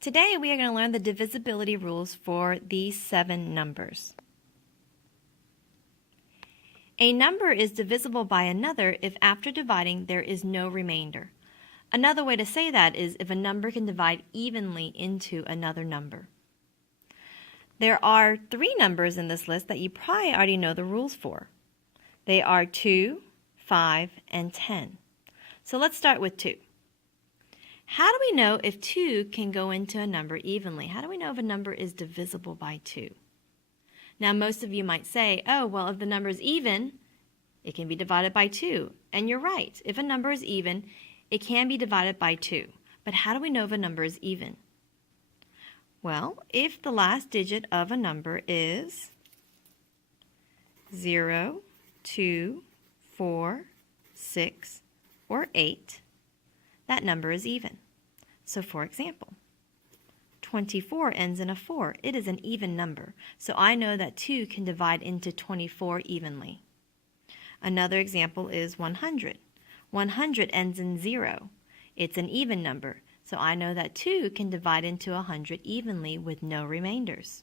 Today we are going to learn the divisibility rules for these 7 numbers. A number is divisible by another if after dividing there is no remainder. Another way to say that is if a number can divide evenly into another number. There are 3 numbers in this list that you probably already know the rules for. They are 2, 5, and 10. So let's start with 2. How do we know if 2 can go into a number evenly? How do we know if a number is divisible by 2? Now, most of you might say, oh, well, if the number is even, it can be divided by 2. And you're right. If a number is even, it can be divided by 2. But how do we know if a number is even? Well, if the last digit of a number is 0, 2, 4, 6, or 8, that number is even. So for example, 24 ends in a 4. It is an even number, so I know that 2 can divide into 24 evenly. Another example is 100. 100 ends in 0. It's an even number, so I know that 2 can divide into 100 evenly with no remainders.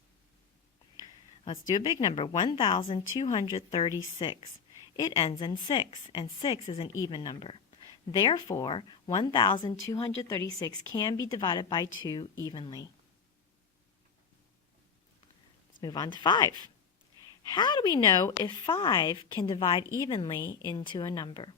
Let's do a big number, 1,236. It ends in 6, and 6 is an even number. Therefore, 1,236 can be divided by 2 evenly. Let's move on to 5. How do we know if 5 can divide evenly into a number?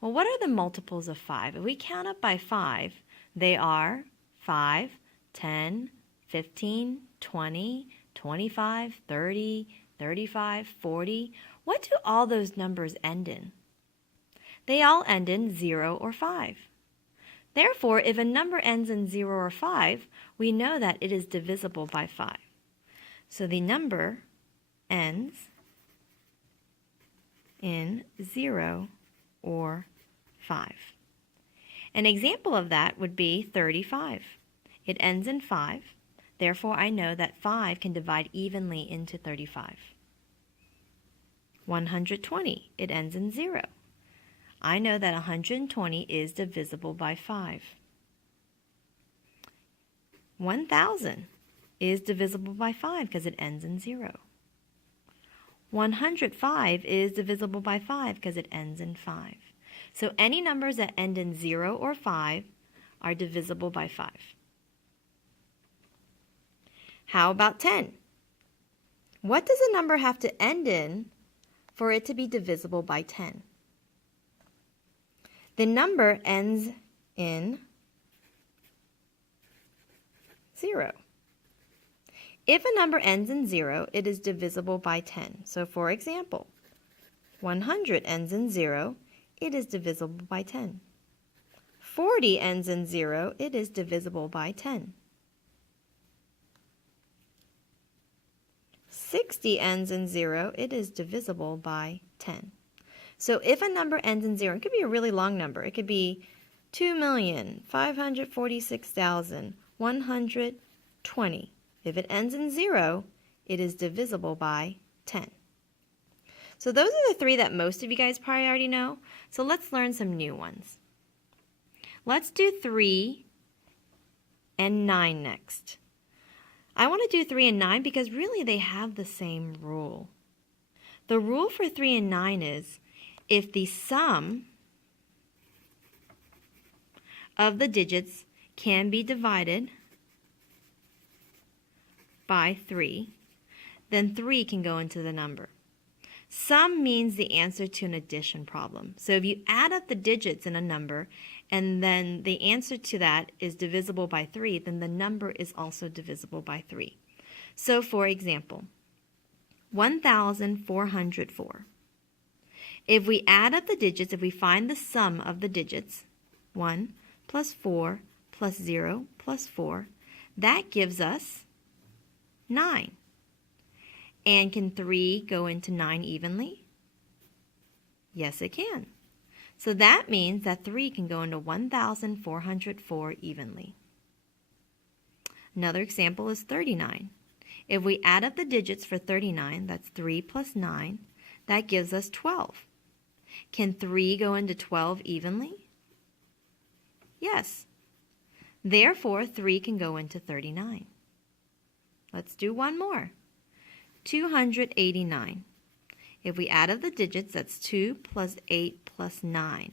Well, what are the multiples of 5? If we count up by 5, they are 5, 10, 15, 20, 25, 30, 35, 40. What do all those numbers end in? They all end in 0 or 5. Therefore, if a number ends in 0 or 5, we know that it is divisible by 5. So the number ends in 0 or 5. An example of that would be 35. It ends in 5. Therefore, I know that 5 can divide evenly into 35. 120. It ends in 0. I know that 120 is divisible by 5. 1,000 is divisible by 5 because it ends in 0. 105 is divisible by 5 because it ends in 5. So any numbers that end in 0 or 5 are divisible by 5. How about 10? What does a number have to end in for it to be divisible by 10? The number ends in 0. If a number ends in 0, it is divisible by 10. So for example, 100 ends in 0, it is divisible by 10. 40 ends in 0, it is divisible by 10. 60 ends in 0, it is divisible by 10. So if a number ends in 0, it could be a really long number. It could be 2,546,120. If it ends in 0, it is divisible by 10. So those are the 3 that most of you guys probably already know. So let's learn some new ones. Let's do 3 and 9 next. I want to do 3 and 9 because really they have the same rule. The rule for 3 and 9 is if the sum of the digits can be divided by 3, then 3 can go into the number. Sum means the answer to an addition problem. So if you add up the digits in a number and then the answer to that is divisible by 3, then the number is also divisible by 3. So for example, 1,404. If we add up the digits, if we find the sum of the digits, 1 plus 4 plus 0 plus 4, that gives us 9. And can 3 go into 9 evenly? Yes, it can. So that means that 3 can go into 1,404 evenly. Another example is 39. If we add up the digits for 39, that's 3 plus 9, that gives us 12. Can 3 go into 12 evenly? Yes. Therefore, 3 can go into 39. Let's do one more. 289. If we add up the digits, that's 2 plus 8 plus 9.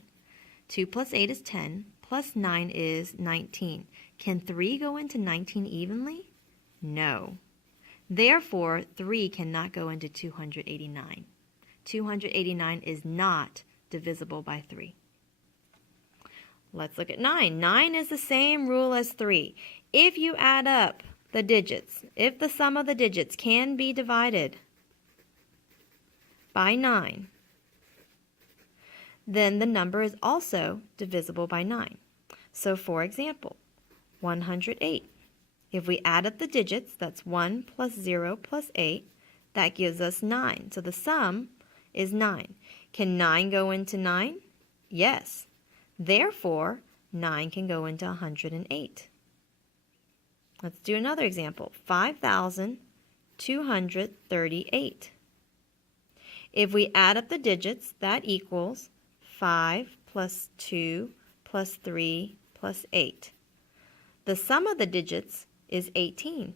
2 plus 8 is 10, plus 9 is 19. Can 3 go into 19 evenly? No. Therefore, 3 cannot go into 289. 289 is not divisible by 3. Let's look at 9. 9 is the same rule as 3. If you add up the digits, if the sum of the digits can be divided by 9, then the number is also divisible by 9. So for example, 108. If we add up the digits, that's 1 plus 0 plus 8, that gives us 9. So the sum is 9. Can 9 go into 9? Yes. Therefore, 9 can go into 108. Let's do another example. 5,238. If we add up the digits, that equals 5 plus 2 plus 3 plus 8. The sum of the digits is 18.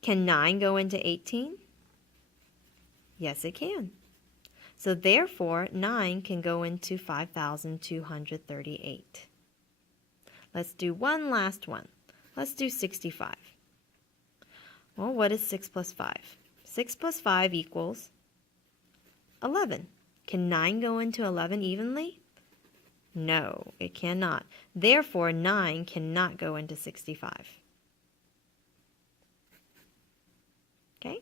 Can 9 go into 18? Yes, it can. So therefore, 9 can go into 5,238. Let's do one last one. Let's do 65. Well, what is 6 plus 5? 6 plus 5 equals 11. Can 9 go into 11 evenly? No, it cannot. Therefore, 9 cannot go into 65. Okay?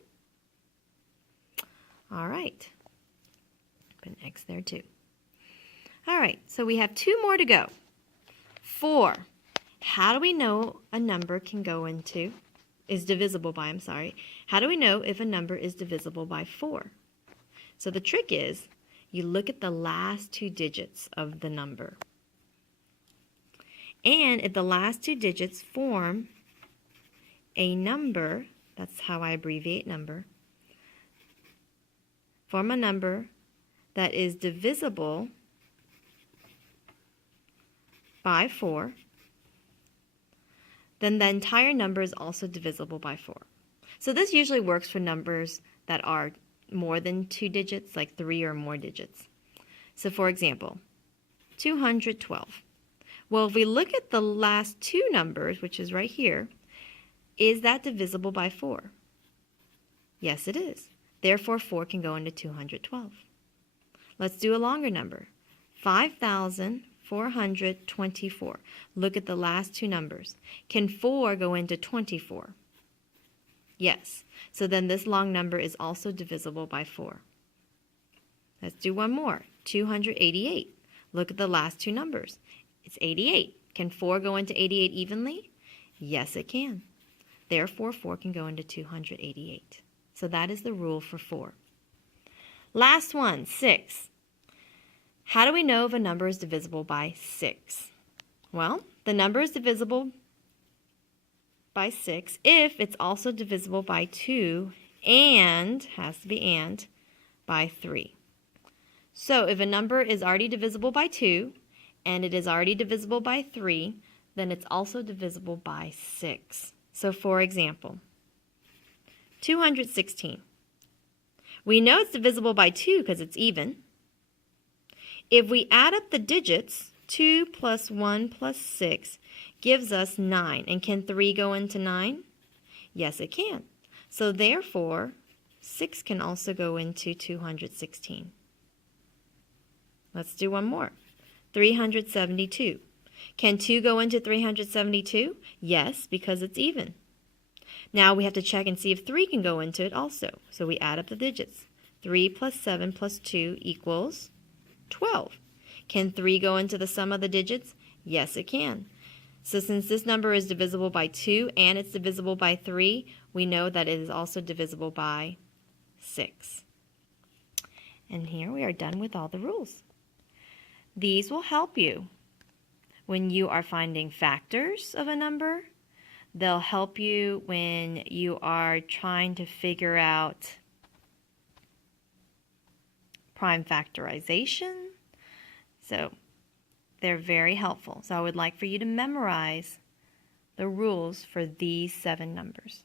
All right. Put an X there too. All right, so we have 2 more to go. 4. How do we know a number can go into, is divisible by, how do we know if a number is divisible by 4? So the trick is, you look at the last 2 digits of the number. And if the last 2 digits form a number, that's how I abbreviate number, form a number that is divisible by 4, then the entire number is also divisible by 4. So this usually works for numbers that are more than 2 digits, like 3 or more digits. So for example, 212. Well, if we look at the last 2 numbers, which is right here, is that divisible by 4? Yes, it is. Therefore, 4 can go into 212. Let's do a longer number. 5,424. Look at the last 2 numbers. Can 4 go into 24? Yes. So then this long number is also divisible by 4. Let's do one more. 288. Look at the last 2 numbers. It's 88. Can 4 go into 88 evenly? Yes, it can. Therefore, 4 can go into 288. So that is the rule for 4. Last one, 6. How do we know if a number is divisible by 6? Well, the number is divisible by 6 if it's also divisible by 2 and, has to be and, by 3. So if a number is already divisible by 2 and it is already divisible by 3, then it's also divisible by 6. So for example, 216. We know it's divisible by 2 because it's even. If we add up the digits, 2 plus 1 plus 6 gives us 9. And can 3 go into 9? Yes, it can. So therefore, 6 can also go into 216. Let's do one more. 372. Can 2 go into 372? Yes, because it's even. Now we have to check and see if 3 can go into it also. So we add up the digits. 3 plus 7 plus 2 equals 12. Can 3 go into the sum of the digits? Yes, it can. So since this number is divisible by 2 and it's divisible by 3, we know that it is also divisible by 6. And here we are done with all the rules. These will help you when you are finding factors of a number. They'll help you when you are trying to figure out prime factorization. So They're very helpful, so I would like for you to memorize the rules for these 7 numbers.